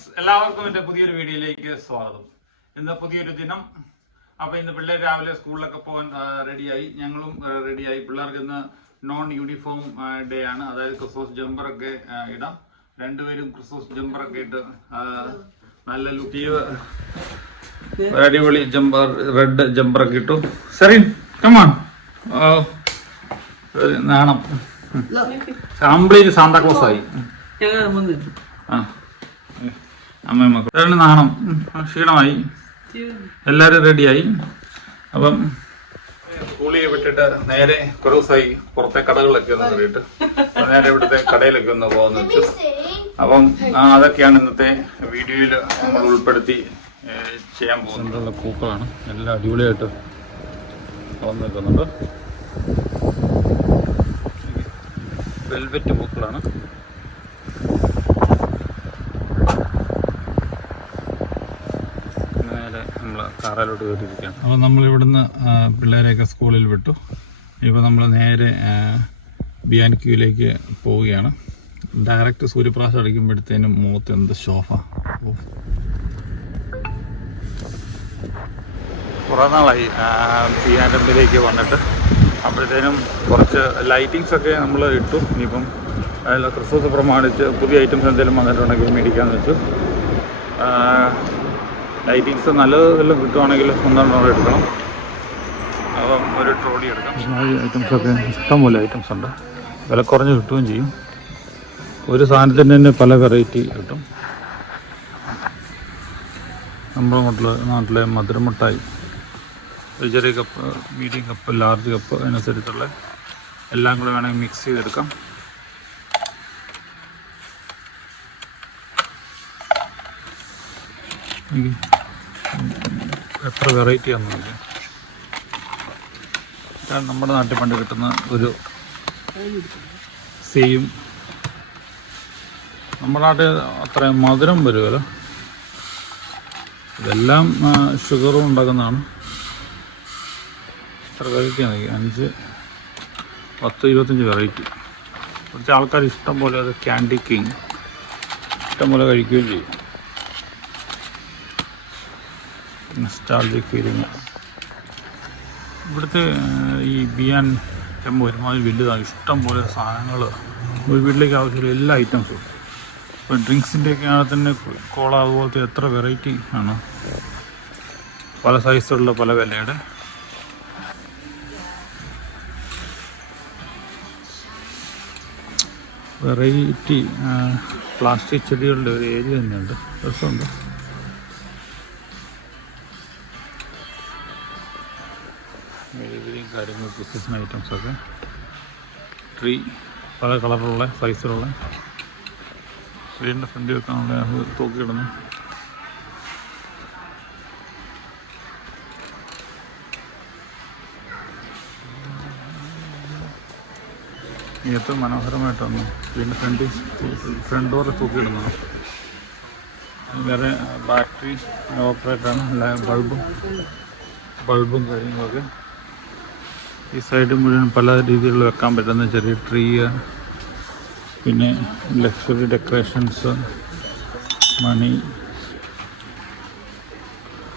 Friends എല്ലാവർക്കും എന്റെ പുതിയൊരു വീഡിയോയിലേക്ക് സ്വാഗതം. ഇന്ന് പുതിയൊരു ദിനം. അപ്പോൾ ഇന്ന് പിള്ളേർ രാവിലെ സ്കൂളിലൊക്കെ പോകാൻ റെഡിയായി. ഞങ്ങളും റെഡിയായി. പിള്ളേർക്ക് ഇന്ന് നോൺ യൂണിഫോം ഡേ ആണ്. അതായത് ക്രിസ്മസ് ജമ്പറൊക്കെ ഇടാം. രണ്ടുപേരും ക്രിസ്മസ് ജമ്പറൊക്കെ ഇട്ട് നല്ല ലുക്കിയ അടിപൊളി ജമ്പർ റെഡ് ജമ്പറൊക്കെ ഇട്ടു. സെറിൻ കമാൺ നാണം. കംപ്ലീറ്റ് സാന്താക്ലോസ് ആയി. ആ. അമ്മയും മക്കൾ അതാണ് നാണം. ക്ഷീണമായി. എല്ലാവരും റെഡിയായി അപ്പം സ്കൂളിൽ വിട്ടിട്ട് നേരെ കുറേ ദിവസമായി പുറത്തെ കടകളിലൊക്കെ ഒന്ന് കയറിയിട്ട്. നേരെ ഇവിടുത്തെ കടയിലൊക്കെ ഒന്ന് പോകുന്ന വെച്ചു. അപ്പം അതൊക്കെയാണ് ഇന്നത്തെ വീഡിയോയിൽ നമ്മൾ ഉൾപ്പെടുത്തി ചെയ്യാൻ പോകുന്നത്. പൂക്കളാണ്. എല്ലാം അടിപൊളിയായിട്ട് വന്നു നിൽക്കുന്നുണ്ട്. വെൽവെറ്റ് പൂക്കളാണ് നേരെ കാറിലോട്ട് കയറിയിരിക്കുകയാണ്. അപ്പോൾ നമ്മൾ ഇവിടുന്ന് പിള്ളേരെയൊക്കെ സ്കൂളിൽ വിട്ടു. ഇപ്പൊ നമ്മൾ നേരെ ബിയാൻ ക്യൂയിലേക്ക് പോവുകയാണ്. ഡയറക്റ്റ് സൂര്യപ്രാശ് അടിക്കുമ്പോഴത്തേനും മുഖത്ത് എന്ത് ശോഭ. കുറെ കുറേ നാളായി ബിയാൻ ടെമ്പിലേക്ക് വന്നിട്ട്. അപ്പോഴത്തേനും കുറച്ച് ലൈറ്റിങ്സ് ഒക്കെ നമ്മൾ ഇട്ടു. ഇനിയിപ്പം അതിൽ ക്രിസ്മസ് പ്രമാണിച്ച് പുതിയ ഐറ്റംസ് എന്തെങ്കിലും വന്നിട്ടുണ്ടെങ്കിൽ മേടിക്കാമെന്ന് വെച്ചു. ലൈറ്റിങ്സ് നല്ലത് വല്ലതും കിട്ടുവാണെങ്കിൽ ഒന്നെണ്ണം എടുക്കണം. അപ്പം ഒരു ട്രോളി എടുക്കാം. ഐറ്റംസ് ഒക്കെ ഇഷ്ടംപോലെ ഐറ്റംസ് ഉണ്ട്. വില കുറഞ്ഞ് കിട്ടുകയും ചെയ്യും. ഒരു സാധനത്തിന് തന്നെ പല വെറൈറ്റി കിട്ടും. നമ്മുടെ നാട്ടിലെ നാട്ടിലെ മധുരമുട്ടായി ഒരു ചെറിയ cup medium cup large cup അതിനനുസരിച്ചുള്ള എല്ലാം കൂടെ വേണമെങ്കിൽ മിക്സ് ചെയ്തെടുക്കാം. എനിക്ക് എത്ര വെറൈറ്റി ഒന്നുമില്ല ഇതാണ് നമ്മുടെ നാട്ടിൽ പണ്ട് കിട്ടുന്ന ഒരു സെയിം നമ്മുടെ നാട്ടിൽ അത്രയും മധുരം വരുമല്ലോ. ഇതെല്ലാം ഷുഗറും ഉണ്ടാക്കുന്നതാണ്. എത്ര വെറൈറ്റി ആണ് അഞ്ച് പത്ത് ഇരുപത്തഞ്ച് വെറൈറ്റി കുറച്ച് ആൾക്കാർ ഇഷ്ടം പോലെ അത് ക്യാൻഡി കിങ് ഇഷ്ടം പോലെ കഴിക്കുകയും ചെയ്യും. നസ്റ്റാൾജിക് ഫീലിങ് ഇവിടുത്തെ ഈ ബിയാൻ ടെമ്പോ ഒരുമാതിരി വലുതാണ്. ഇഷ്ടം പോലെ സാധനങ്ങൾ ഒരു വീട്ടിലേക്ക് ആവശ്യമുള്ള എല്ലാ ഐറ്റംസും ഇപ്പോൾ ഡ്രിങ്ക്സിന്റെ ഒക്കെ ആണെങ്കിൽ തന്നെ കോള അതുപോലത്തെ എത്ര വെറൈറ്റി ആണ്. പല സൈസുള്ള പല വിലയുടെ. വെറൈറ്റി പ്ലാസ്റ്റിക് ചെടികളുടെ ഒരു ഏരിയ തന്നെയുണ്ട്. രസമുണ്ട്. കാര്യങ്ങൾ ബിസിനസ് ഐറ്റംസൊക്കെ ട്രീ പല കളറുള്ള സൈസിലുള്ള ട്രീന്റെ ഫ്രണ്ടിൽ വെക്കാനുള്ള അത് തൂക്കിയിടുന്നു. ഏറ്റവും മനോഹരമായിട്ടാണ് വീണ്ടും ഫ്രണ്ടിൽ ഫ്രണ്ട് ഡോറ് തൂക്കിയിടുന്നത്. വേറെ ബാറ്ററി ഓപ്പറേറ്റാണ് ബൾബും ബൾബും കാര്യങ്ങളൊക്കെ. ഈ സൈഡ് മുഴുവൻ പല രീതിയിൽ വെക്കാൻ പറ്റുന്ന ചെറിയ ട്രീ പിന്നെ ലക്ഷറി ഡെക്കറേഷൻസ് മണി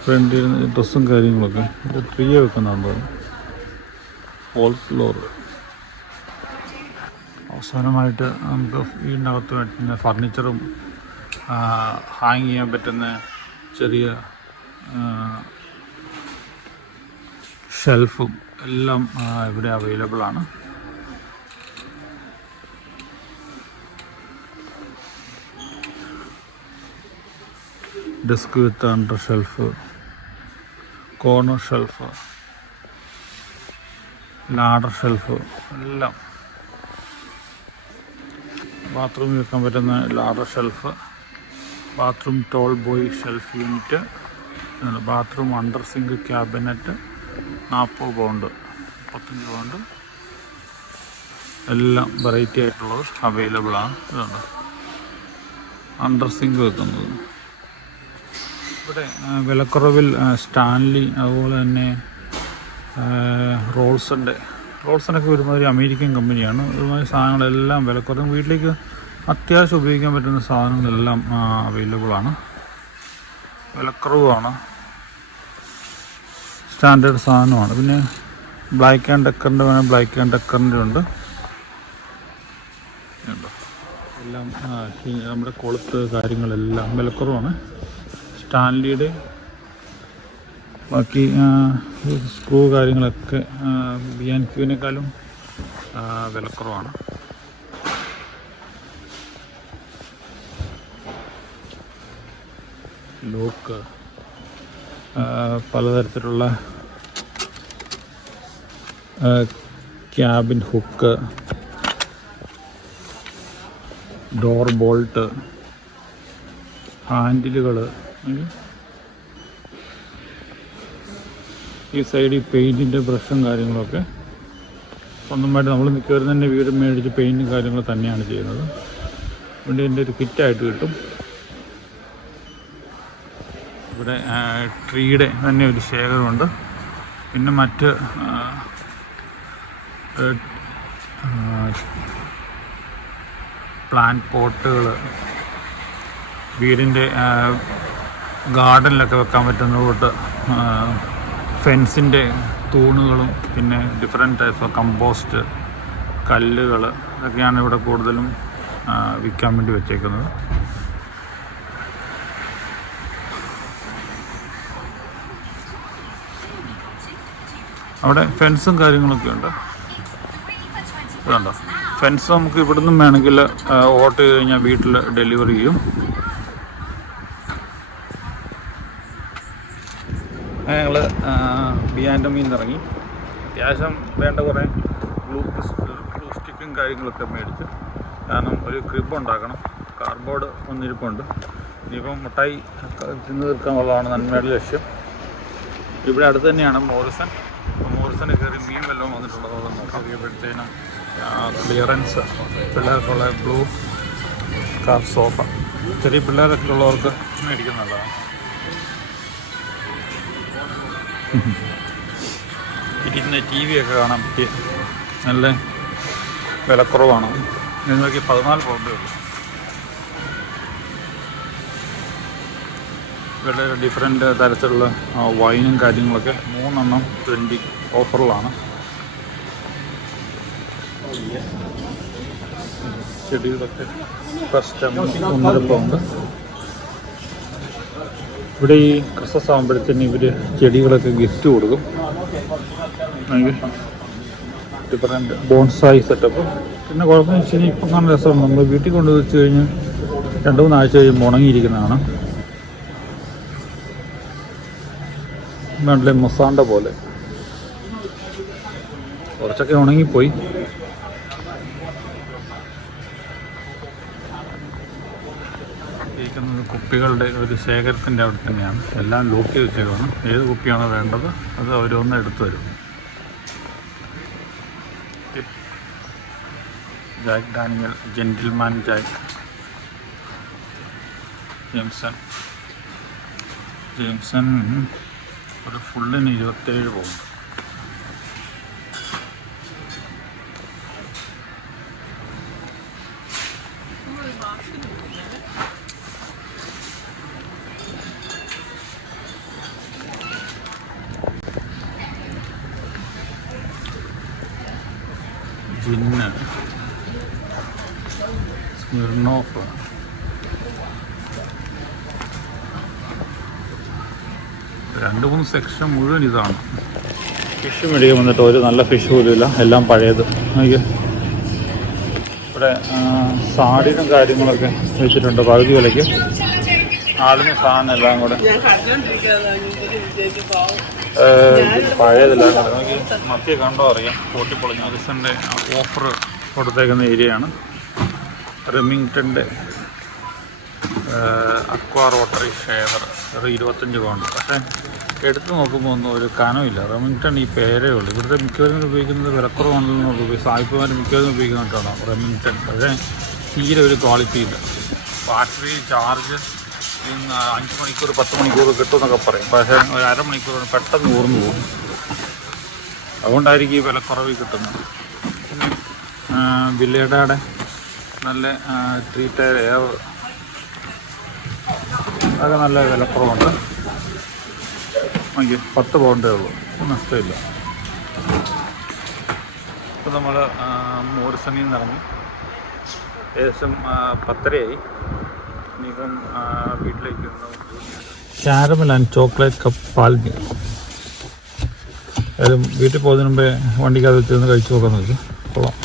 ഫ്രണ്ടിൽ ഡ്രസ്സും കാര്യങ്ങളൊക്കെ. ഇത് ട്രീ വെക്കുന്നുണ്ട്. ഹോൾ ഫ്ലോർ അവസാനമായിട്ട് നമുക്ക് വീടിനകത്ത് പറ്റുന്ന ഫർണിച്ചറും ഹാങ് ചെയ്യാൻ പറ്റുന്ന ചെറിയ ഷെൽഫും എല്ലാം ഇവിടെ അവൈലബിൾ ആണ്. Desk with under shelf corner shelf ladder shelf എല്ലാം. ബാത്റൂമിൽ വെക്കാൻ പറ്റുന്ന ladder shelf bathroom tall boy shelf unit bathroom under sink cabinet നാൽപ്പത് പൗണ്ട് മുപ്പത്തഞ്ച് പൗണ്ട്. എല്ലാം വെറൈറ്റി ആയിട്ടുള്ളത് അവൈലബിൾ ആണ്. ഇതുണ്ട്. അണ്ടർ സിങ്ക് വെക്കുന്നത്. ഇവിടെ വിലക്കുറവിൽ സ്റ്റാൻലി അതുപോലെ തന്നെ റോൾസിന്റെ റോൾസിനൊക്കെ ഒരുമാതിരി അമേരിക്കൻ കമ്പനിയാണ്. ഒരുമാതിരി സാധനങ്ങളെല്ലാം വിലക്കുറവ്. വീട്ടിലേക്ക് അത്യാവശ്യം ഉപയോഗിക്കാൻ പറ്റുന്ന സാധനങ്ങളെല്ലാം അവൈലബിൾ ആണ്. വിലക്കുറവാണ് സ്റ്റാൻഡേർഡ് സാധനമാണ്. പിന്നെ ബ്ലാക്ക് ആൻഡ് ഡെക്കറിന്റെ വേണം ബ്ലാക്ക് ആൻഡ് ഡെക്കറിന്റെ ഉണ്ട്? എല്ലാം നമ്മുടെ കൊളുത്ത് കാര്യങ്ങളെല്ലാം വിലക്കുറവാണ്. സ്റ്റാൻലിയുടെ ബാക്കി സ്ക്രൂ കാര്യങ്ങളൊക്കെ ബി ആൻ ക്യൂവിനേക്കാളും വിലക്കുറവാണ്. ലോക്ക് പലതരത്തിലുള്ള ക്യാബിൻ ഹുക്ക്. Door bolt. ഹാൻഡിലുകൾ. ഈ സൈഡിൽ പെയിന്റിന്റെ ബ്രഷും കാര്യങ്ങളൊക്കെ. സ്വന്തമായിട്ട് നമ്മൾ മിക്കവരും തന്നെ വീട് മേടിച്ച് പെയിന്റും കാര്യങ്ങൾ തന്നെയാണ് ചെയ്യുന്നത്. അതുകൊണ്ട് ഇതിന്റെ ഒരു കിറ്റായിട്ട് കിട്ടും. ഇവിടെ ട്രീയുടെ തന്നെ ഒരു ശേഖരമുണ്ട്. പിന്നെ മറ്റ് പ്ലാന്റ് പോട്ടുകൾ വീടിന്റെ ഗാർഡനിലൊക്കെ വെക്കാൻ പറ്റുന്ന തൊട്ട് ഫെൻസിന്റെ തൂണുകളും പിന്നെ ഡിഫറെന്റ് ടൈപ്പ് ഓഫ് കമ്പോസ്റ്റ് കല്ലുകൾ ഇതൊക്കെയാണ് ഇവിടെ കൂടുതലും വിൽക്കാൻ വേണ്ടി വെച്ചേക്കുന്നത്. അവിടെ ഫെൻസും കാര്യങ്ങളൊക്കെ ഉണ്ട്? ഇതുണ്ടോ ഫെൻസ് നമുക്ക് ഇവിടുന്ന് വേണമെങ്കിൽ ഓർഡർ ചെയ്ത് കഴിഞ്ഞാൽ വീട്ടിൽ ഡെലിവറി ചെയ്യും. ഞങ്ങൾ ബിയാന്റെ മീൻ ഇറങ്ങി. അത്യാവശ്യം വേണ്ട കുറേ ഗ്ലൂ ഗ്ലൂ സ്റ്റിക്കും കാര്യങ്ങളൊക്കെ മേടിച്ച്. കാരണം ഒരു ക്രിബ് ഉണ്ടാക്കണം. കാർഡ്ബോർഡ് ഒന്നിരിപ്പുണ്ട് ഇനിയിപ്പം മുട്ടായി തിന്നു തീർക്കാനുള്ളതാണ് നന്മയുടെ ലക്ഷ്യം. ഇവിടെ അടുത്ത് തന്നെയാണ് മോറിസൺ. മോറിസൺ കയറി മീൻ വല്ലതും വന്നിട്ടുള്ളതോ നോക്കാം. നോക്കിയപ്പോഴത്തേനും ക്ലിയറൻസ് പിള്ളേർക്കുള്ള ബ്ലൂ കാർ സോഫ ചെറിയ പിള്ളേരൊക്കെ ഉള്ളവർക്ക് മേടിക്കുന്നതാണ്. ഇരിക്കുന്ന ടി വി ഒക്കെ കാണാൻ പറ്റിയ നല്ല വിലക്കുറവാണ്. ഇത് നോക്കി പതിനാല് പൗണ്ടേ ഉള്ളൂ. ഇവിടെ ഡിഫറെന്റ് തരത്തിലുള്ള വൈനും കാര്യങ്ങളൊക്കെ മൂന്നെണ്ണം ട്വന്റി ഓഫറിലാണ് ചെടികളൊക്കെ ഫസ്റ്റ് ഒന്നര പൗണ്ട് ഇവിടെ ഈ ക്രിസ്മസ് ആകുമ്പോഴത്തേന് ഇവർ ചെടികളൊക്കെ ഗിഫ്റ്റ് കൊടുക്കും. Different bonsai setup. പിന്നെ കുഴപ്പമെന്ന് വെച്ച് കഴിഞ്ഞാൽ ഇപ്പം കാണാൻ രസമാണ് നമ്മൾ വീട്ടിൽ കൊണ്ട് വെച്ച് കഴിഞ്ഞ് രണ്ട് മൂന്നാഴ്ച കഴിയുമ്പോൾ ഉണങ്ങിയിരിക്കുന്നതാണ്. നല്ല മൊസാണ്ട പോലെ. കുറച്ചൊക്കെ ഉണങ്ങിപ്പോയി. കുപ്പികളുടെ ഒരു ശേഖരത്തിന്റെ അവിടെ തന്നെയാണ്. എല്ലാം ലോക്ക് ചെയ്ത് വെച്ചേക്കാണ് ഏത് കുപ്പിയാണോ വേണ്ടത് അത് അവരൊന്ന് എടുത്തു വരും Jack Daniel gentleman Jack Jameson. Jameson ഒരു ഫുള്ളിന് ഇരുപത്തേഴ് പോകും ജിന്ന് സ്മിർണോഫ് രണ്ട് മൂന്ന് സെക്ഷൻ മുഴുവൻ ഇതാണ്. ഫിഷ് മേടിക്കാൻ വന്നിട്ട് ഒരു നല്ല ഫിഷ് പോലും ഇല്ല. എല്ലാം പഴയത്. നോക്കിയേ. ഇവിടെ സാടിനും കാര്യങ്ങളൊക്കെ വെച്ചിട്ടുണ്ട്. പകുതി വിലയ്ക്ക്. ആളിന് സാധനം എല്ലാം കൂടെ. പഴയതെല്ലാം നോക്കി മത്തിയെ കണ്ടോ അറിയാം. പൊട്ടിപ്പൊളിഞ്ഞ അരിസന്റെ ഓഫർ കൊടുത്തേക്കുന്ന ഏരിയയാണ്. റെമിങ്ടന്റെ അക്വാ റോട്ടറി ഷേവർ ഒരു ഇരുപത്തഞ്ച് പൗണ്ട്. പക്ഷേ എടുത്ത് നോക്കുമ്പോൾ ഒന്നും ഒരു കനമില്ല റെമിങ്ടൺ ഈ പേരേ ഉള്ളൂ. ഇവിടുത്തെ മിക്കവരും ഉപയോഗിക്കുന്നത് വിലക്കുറവാണല്ലോ ഉപയോഗിക്കും സായിപ്പുമാർ മിക്കവരും ഉപയോഗിക്കുന്നുണ്ടാണ് റെമിങ്ടൺ. പക്ഷേ തീരെ ഒരു ക്വാളിറ്റി ഇല്ല ബാറ്ററി ചാർജ് ഇന്ന് അഞ്ച് മണിക്കൂർ പത്ത് മണിക്കൂർ കിട്ടുമെന്നൊക്കെ പറയും. പക്ഷേ ഒരു അരമണിക്കൂർ പെട്ടെന്ന് ഊർന്നു പോകും. അതുകൊണ്ടായിരിക്കും ഈ വിലക്കുറവ് കിട്ടുന്നത്. പിന്നെ ബില്ലേഡയുടെ നല്ല ടയർ എയർ അതൊക്കെ നല്ല വിലക്കുറവുണ്ട്. നോക്കി പത്ത് പൗണ്ടേ ഉള്ളൂ. നഷ്ടമില്ല. ഇപ്പം നമ്മൾ മോറിസണിൽ നിന്ന് ഇറങ്ങി ഏകദേശം പത്തരയായി. ഇനിയിപ്പം ആ, വീട്ടിലേക്ക് ക്യാരമൽ ആൻഡ് ചോക്ലേറ്റ് കപ്പ് പാൽമി ഏതായാലും വീട്ടിൽ പോകുന്നതിന് മുമ്പേ വണ്ടിക്കകത്ത് വെച്ചിരുന്ന് കഴിച്ചു നോക്കാന്ന് വെച്ചു. കൊള്ളാം.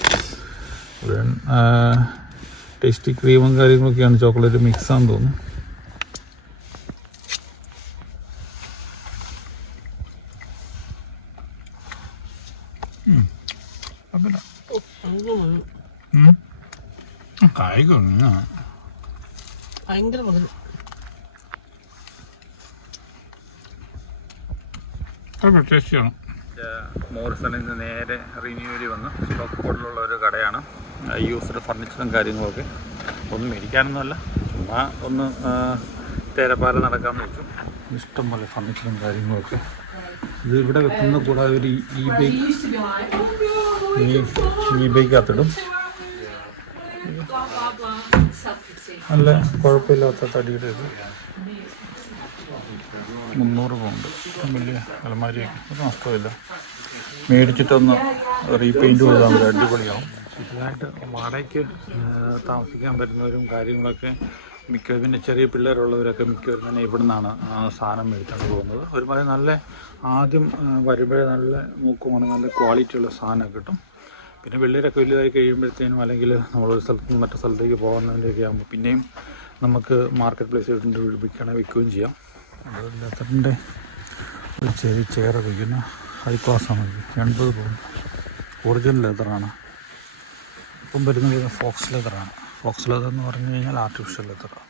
ടേസ്റ്റി ക്രീമും കാര്യങ്ങളൊക്കെയാണ് ചോക്ലേറ്റ് മിക്സ് ആണെന്ന് തോന്നുന്നു. ഉം. കുഴപ്പമില്ല. ഉം. കായ്ക്കുണ്ട് ആ. ഭയങ്കര മുതൽ മോറിസണിൽ നിന്ന് നേരെ റിന്യൂവലി വന്ന്. സ്റ്റോക്ക് ബോർഡിലുള്ള ഒരു കടയാണ്. യൂസ്ഡ് ഫർണിച്ചറും കാര്യങ്ങളൊക്കെ. ഒന്നും മേടിക്കാനൊന്നുമല്ല. ചുമ്മാ ഒന്ന് തേരപ്പാല നടക്കാൻ നടക്കാമെന്ന് വെച്ചു. ഇഷ്ടംപോലെ ഫർണിച്ചറും കാര്യങ്ങളൊക്കെ. ഇത് ഇവിടെ വെക്കുന്ന കൂടാതെ ഒരു ഇ ബൈക്ക് ഇ ബൈക്കകത്തിടും നല്ല കുഴപ്പമില്ലാത്ത തടിയുടെ ഇത്. മുന്നൂറ് പൗണ്ട്. വലിയ അലമാരിയൊക്കെ. ഒരു നഷ്ടമില്ല മേടിച്ചിട്ടൊന്ന് റീപെയിന്റ് ചെയ്താൽ മതി. അടിപൊളിയാവും. ഇതിനായിട്ട് വാടകയ്ക്ക് താമസിക്കാൻ പറ്റുന്നവരും കാര്യങ്ങളൊക്കെ മിക്ക പിന്നെ ചെറിയ പിള്ളേരുള്ളവരൊക്കെ മിക്കവരും തന്നെ ഇവിടെ നിന്നാണ് സാധനം മേടിച്ചുകൊണ്ട് പോകുന്നത്. ഒരുമാതിരി നല്ല ആദ്യം വരുമ്പോഴേ നല്ല മൂക്കുമാണ് നല്ല ക്വാളിറ്റിയുള്ള സാധനം കിട്ടും. പിന്നെ പിള്ളേരൊക്കെ വലുതായി കഴിയുമ്പോഴത്തേനും അല്ലെങ്കിൽ നമ്മളൊരു സ്ഥലത്ത് നിന്ന് മറ്റു സ്ഥലത്തേക്ക് പോകുന്നതിന്റെയൊക്കെ ആകുമ്പോൾ പിന്നെയും നമുക്ക് മാർക്കറ്റ് പ്ലേസ് ഇട്ടിട്ട് വിൽക്കുകയാണെങ്കിൽ വിൽക്കുകയും ചെയ്യാം. അതുകൊണ്ട് ഒരു ചെറിയ ചെയർ വയ്ക്കുന്ന ഹൈ ക്ലാസ്സാണ് എൺപത് പോകുന്നു ഒറിജിനൽ ലെതറാണ് ഇപ്പം വരുന്നത് ഫോക്സ് ലെതറാണ് ഫോക്സ് ലെതർ എന്ന് പറഞ്ഞു കഴിഞ്ഞാൽ ആർട്ടിഫിഷ്യൽ ലെതറാണ്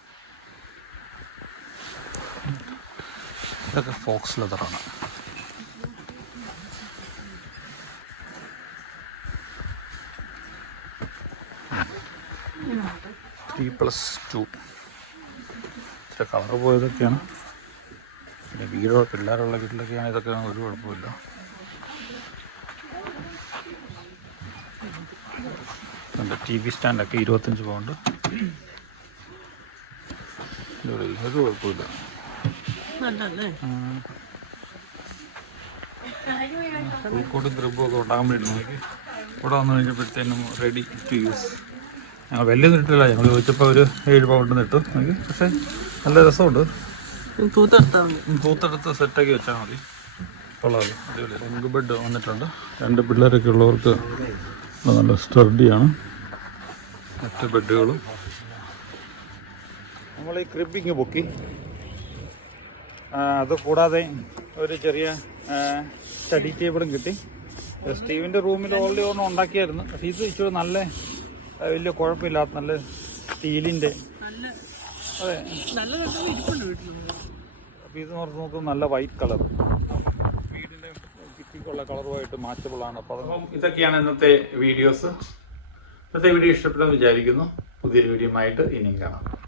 ഇതൊക്കെ ഫോക്സ് ലെതറാണ് ത്രീ പ്ലസ് ടു ഇച്ചിരി കളർ പോയതൊക്കെയാണ്. പിന്നെ വീടോ പിള്ളേരുള്ള വീട്ടിലൊക്കെയാണ് ഇതൊക്കെ ഒരു കുഴപ്പമില്ല ടി വി സ്റ്റാൻഡൊക്കെ ഇരുപത്തഞ്ച് പൗണ്ട് ഒരു കുഴപ്പമില്ല കോഴിക്കോടും ത്രിബും ഒക്കെ ഉണ്ടാകാൻ വേണ്ടി നോക്കി. ഇവിടെ വന്നു കഴിഞ്ഞപ്പോഴത്തേനും റെഡി ടു യൂസ് ഞങ്ങൾ വലിയ നിട്ടില്ല. ഞങ്ങൾ ചോദിച്ചപ്പോൾ ഒരു ഏഴ് പൗണ്ട് നിട്ടു. പക്ഷെ പക്ഷേ നല്ല രസമുണ്ട്. തൂത്തെടുത്ത് സെറ്റാക്കി വെച്ചാൽ മതി. കൊള്ളാമല്ലോ അടിപൊളി. ബെഡ് വന്നിട്ടുണ്ട്. രണ്ട് പിള്ളേരൊക്കെ ഉള്ളവർക്ക് നല്ല സ്റ്റഡിയാണ് മറ്റ് ബെഡുകളും. നമ്മൾ ഈ ക്രിബിങ് പൊക്കി. ആ, അത് കൂടാതെ ഒരു ചെറിയ സ്റ്റഡി ടേബിളും കിട്ടി. സ്റ്റീവിന്റെ റൂമിൽ ഓൾറെഡി ഒരെണ്ണം ഉണ്ടാക്കിയായിരുന്നു. പക്ഷേ ഇത് ഇച്ചിരി നല്ല ആ, വലിയ കുഴപ്പമില്ലാത്ത നല്ല സ്റ്റീലിന്റെ. നല്ല അതെ. അപ്പോൾ ഇത് നോർത്ത് നോക്ക് നല്ല വൈറ്റ് കളർ വീടിന്റെ ഭിത്തിക്കുള്ള കളറുമായിട്ട് മാച്ചബിൾ ആണ് അപ്പോൾ അപ്പം ഇതൊക്കെയാണ് ഇന്നത്തെ വീഡിയോസ് ഇന്നത്തെ വീഡിയോ ഇഷ്ടപ്പെട്ടെന്ന് വിചാരിക്കുന്നു. പുതിയൊരു വീഡിയോ ആയിട്ട് ഇനിയും കാണാം.